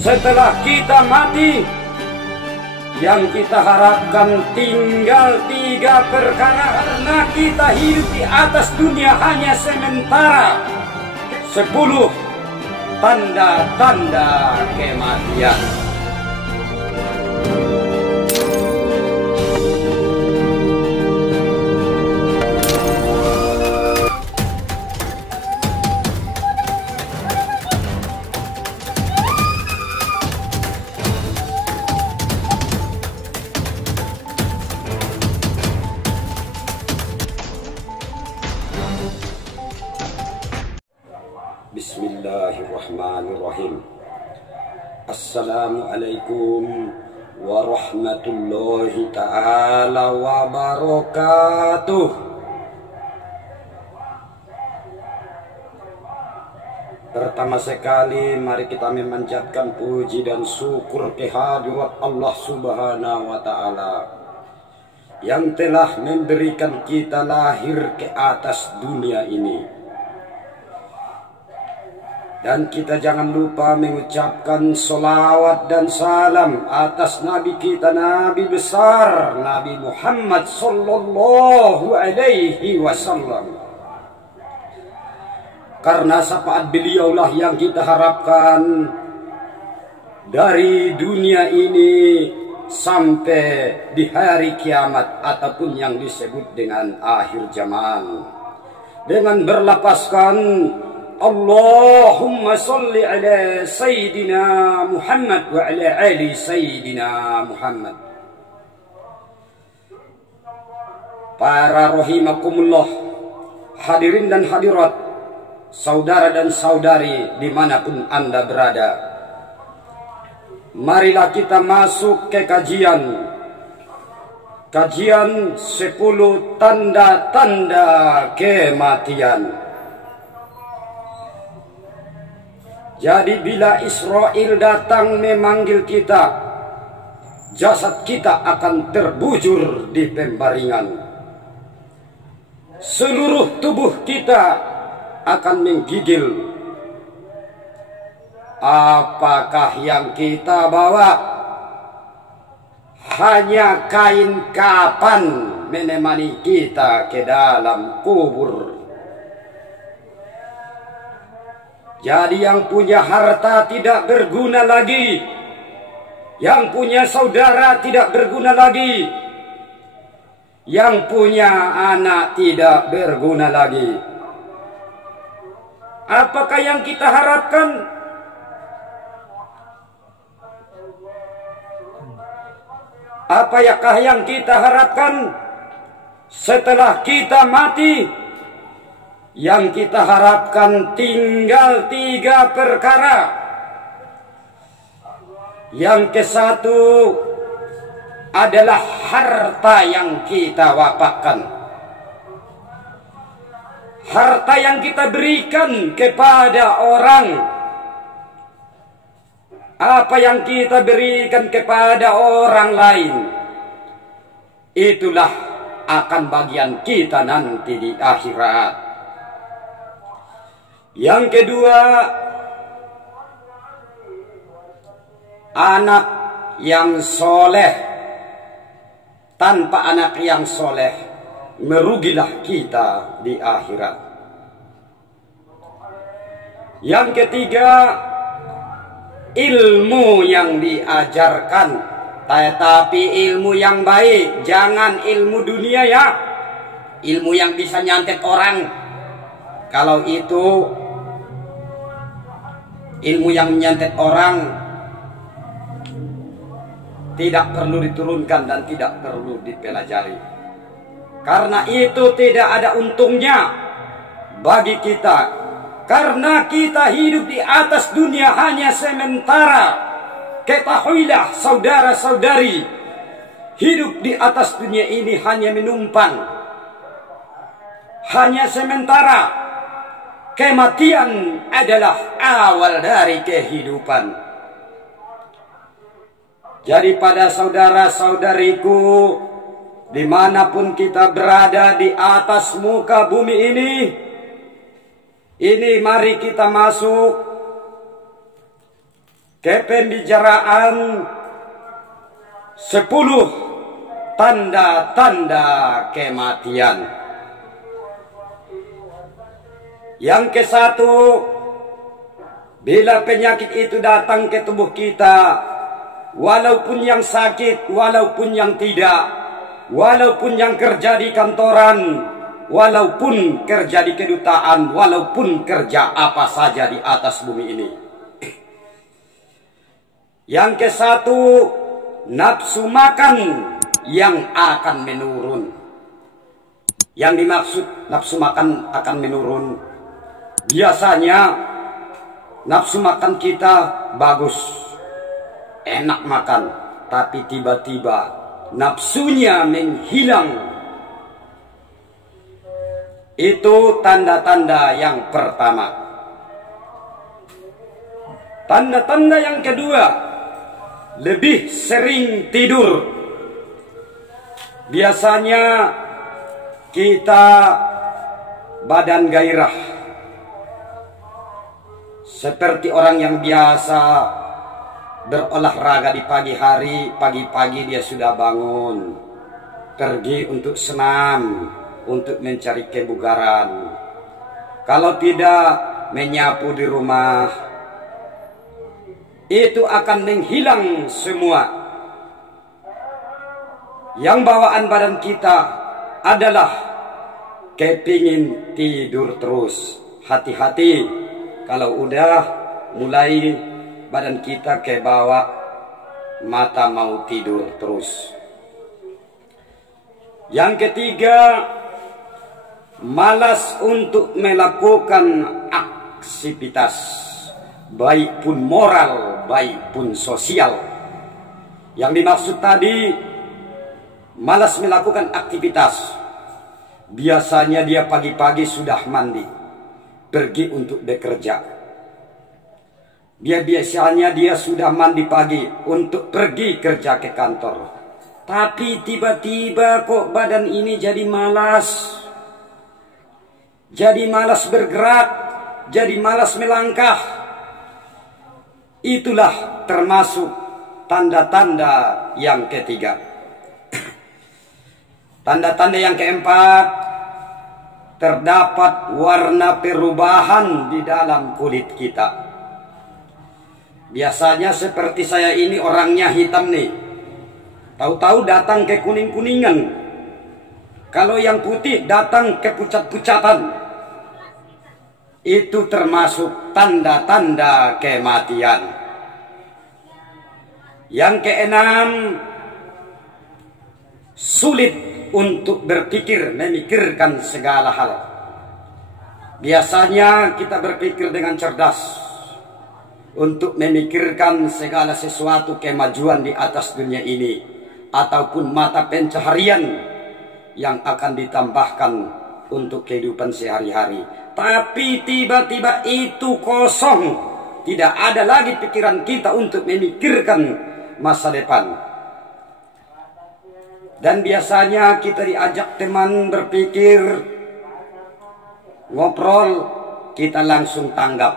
Setelah kita mati, yang kita harapkan tinggal 3 perkara, karena kita hidup di atas dunia hanya sementara. 10 tanda-tanda kematian. Bismillahirrahmanirrahim. Assalamualaikum warahmatullahi ta'ala wabarakatuh. Pertama sekali mari kita memanjatkan puji dan syukur kehadirat Allah Subhanahu wa ta'ala yang telah memberikan kita lahir ke atas dunia ini. Dan kita jangan lupa mengucapkan salawat dan salam atas Nabi kita, Nabi besar, Nabi Muhammad sallallahu alaihi wasallam. Karena syafaat beliaulah yang kita harapkan dari dunia ini sampai di hari kiamat ataupun yang disebut dengan akhir zaman. Dengan berlapaskan Allahumma salli ala Sayyidina Muhammad wa ala ali Sayyidina Muhammad. Para rahimakumullah, hadirin dan hadirat, saudara dan saudari dimanapun Anda berada, marilah kita masuk ke kajian 10 tanda-tanda kematian. Jadi bila Israel datang memanggil kita, jasad kita akan terbujur di pembaringan. Seluruh tubuh kita akan menggigil. Apakah yang kita bawa? Hanya kain kapan menemani kita ke dalam kubur. Jadi yang punya harta tidak berguna lagi, yang punya saudara tidak berguna lagi, yang punya anak tidak berguna lagi. Apakah yang kita harapkan? Apakah yang kita harapkan setelah kita mati? Yang kita harapkan tinggal 3 perkara. Yang ke-1 adalah harta yang kita wafakkan, harta yang kita berikan kepada orang. Apa yang kita berikan kepada orang lain, itulah akan bagian kita nanti di akhirat. Yang kedua, anak yang soleh. Tanpa anak yang soleh, merugilah kita di akhirat. Yang ketiga, ilmu yang diajarkan, tetapi ilmu yang baik, jangan ilmu dunia ya, ilmu yang bisa nyantet orang. Kalau itu ilmu yang menyantet orang, tidak perlu diturunkan dan tidak perlu dipelajari. Karena itu tidak ada untungnya bagi kita. Karena kita hidup di atas dunia hanya sementara. Ketahuilah saudara-saudari, hidup di atas dunia ini hanya menumpang, hanya sementara. Kematian adalah awal dari kehidupan. Jadi pada saudara-saudariku, dimanapun kita berada di atas muka bumi ini mari kita masuk ke pembicaraan 10 tanda-tanda kematian. Yang ke-1, bila penyakit itu datang ke tubuh kita, walaupun yang sakit, walaupun yang tidak, walaupun yang kerja di kantoran, walaupun kerja di kedutaan, walaupun kerja apa saja di atas bumi ini. Yang ke-1, nafsu makan yang akan menurun. Yang dimaksud nafsu makan akan menurun, biasanya nafsu makan kita bagus, enak makan, tapi tiba-tiba nafsunya menghilang. Itu tanda-tanda yang pertama. Tanda-tanda yang kedua, lebih sering tidur. Biasanya kita badan gairah, seperti orang yang biasa berolahraga di pagi hari. Pagi-pagi dia sudah bangun, pergi untuk senam, untuk mencari kebugaran. Kalau tidak, menyapu di rumah. Itu akan menghilang semua. Yang bawaan badan kita adalah kepingin tidur terus. Hati-hati kalau udah mulai badan kita ke bawah, mata mau tidur terus. Yang ketiga, malas untuk melakukan aktivitas, baik pun moral, baik pun sosial. Yang dimaksud tadi, malas melakukan aktivitas. Biasanya dia pagi-pagi sudah mandi, pergi untuk bekerja. Biasanya dia sudah mandi pagi untuk pergi kerja ke kantor. Tapi tiba-tiba kok badan ini jadi malas. Jadi malas bergerak, jadi malas melangkah. Itulah termasuk tanda-tanda yang ketiga. Tanda-tanda yang keempat, terdapat warna perubahan di dalam kulit kita. Biasanya seperti saya ini orangnya hitam nih, tahu-tahu datang ke kuning-kuningan. Kalau yang putih datang ke pucat-pucatan. Itu termasuk tanda-tanda kematian. Yang keenam, sulit untuk berpikir, memikirkan segala hal. Biasanya kita berpikir dengan cerdas untuk memikirkan segala sesuatu kemajuan di atas dunia ini, ataupun mata pencaharian yang akan ditambahkan untuk kehidupan sehari-hari. Tapi tiba-tiba itu kosong, tidak ada lagi pikiran kita untuk memikirkan masa depan. Dan biasanya kita diajak teman berpikir, ngobrol, kita langsung tanggap.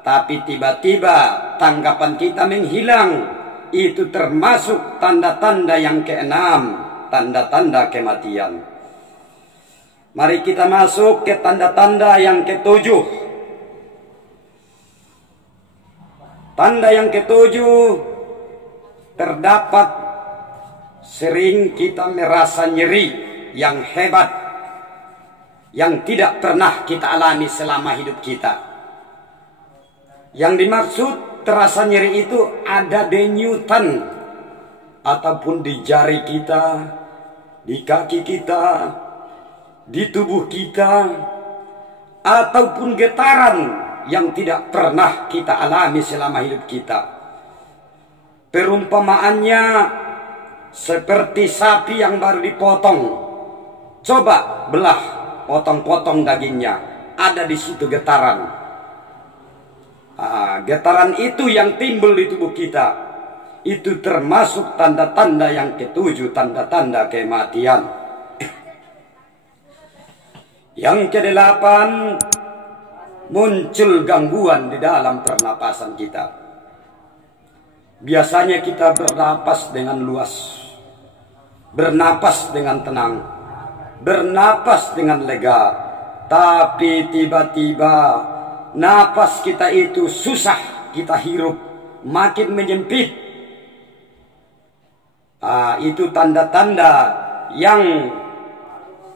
Tapi tiba-tiba tanggapan kita menghilang. Itu termasuk tanda-tanda yang keenam, tanda-tanda kematian. Mari kita masuk ke tanda-tanda yang ketujuh. Tanda yang ketujuh, terdapat sering kita merasa nyeri yang hebat, yang tidak pernah kita alami selama hidup kita. Yang dimaksud terasa nyeri itu ada denyutan, ataupun di jari kita, di kaki kita, di tubuh kita, ataupun getaran yang tidak pernah kita alami selama hidup kita. Perumpamaannya seperti sapi yang baru dipotong. Coba belah, potong-potong dagingnya, ada di situ getaran. Getaran itu yang timbul di tubuh kita. Itu termasuk tanda-tanda yang ketujuh, tanda-tanda kematian. Yang kedelapan, muncul gangguan di dalam pernapasan kita. biasanya kita bernapas dengan luas, bernapas dengan tenang, bernapas dengan lega. Tapi tiba-tiba napas kita itu susah kita hirup, makin menyempit. Itu tanda-tanda yang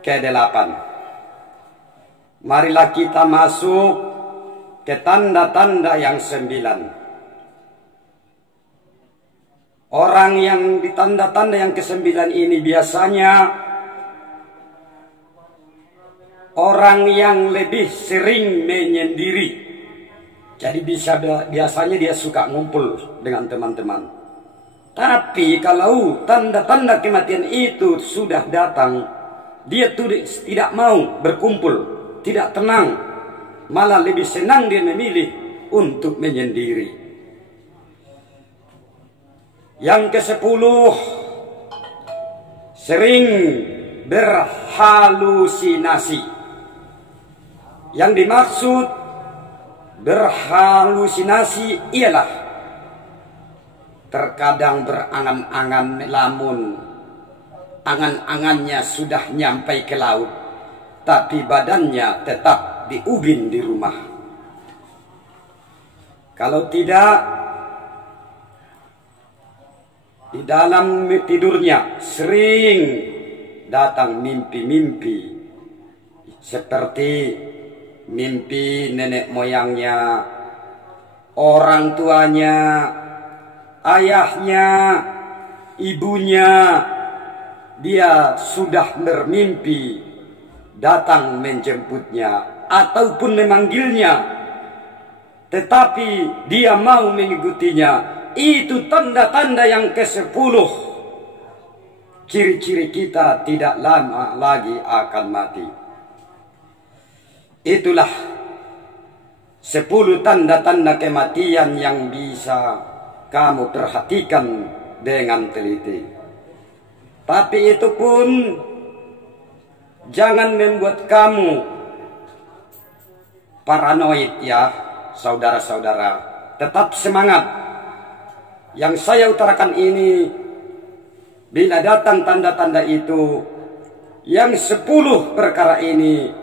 ke-8. Marilah kita masuk ke tanda-tanda yang 9. Orang yang di tanda-tanda yang ke-9 ini biasanya orang yang lebih sering menyendiri. Jadi biasanya dia suka ngumpul dengan teman-teman. Tapi kalau tanda-tanda kematian itu sudah datang, dia tidak mau berkumpul, tidak tenang, malah lebih senang dia memilih untuk menyendiri. Yang ke-10, sering berhalusinasi. Yang dimaksud berhalusinasi ialah terkadang berangan-angan, melamun angan-angannya sudah nyampai ke laut, tapi badannya tetap di ubin di rumah. Kalau tidak, di dalam tidurnya sering datang mimpi-mimpi, seperti mimpi nenek moyangnya, orang tuanya, ayahnya, ibunya. Dia sudah bermimpi datang menjemputnya ataupun memanggilnya, tetapi dia mau mengikutinya. Itu tanda-tanda yang ke-10. Ciri-ciri kita tidak lama lagi akan mati. Itulah 10 tanda-tanda kematian yang bisa kamu perhatikan dengan teliti. Tapi itu pun jangan membuat kamu paranoid ya, saudara-saudara. Tetap semangat. Yang saya utarakan ini, bila datang tanda-tanda itu, yang 10 perkara ini,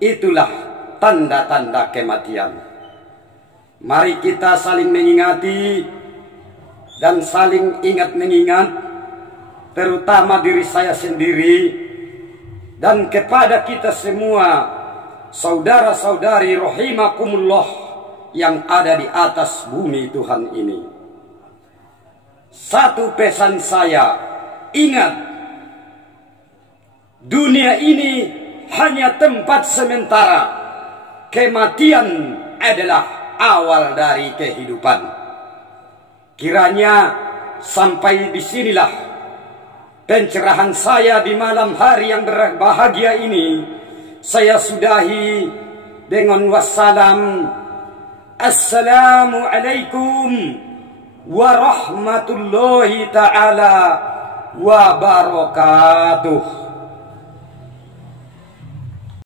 itulah tanda-tanda kematian. Mari kita saling mengingati dan saling ingat mengingat, terutama diri saya sendiri dan kepada kita semua, saudara-saudari rahimakumullah yang ada di atas bumi Tuhan ini. Satu pesan saya, ingat, dunia ini hanya tempat sementara. Kematian adalah awal dari kehidupan. Kiranya sampai disinilah pencerahan saya di malam hari yang berbahagia ini. Saya sudahi dengan wassalam. Assalamualaikum warahmatullahi ta'ala wabarakatuh.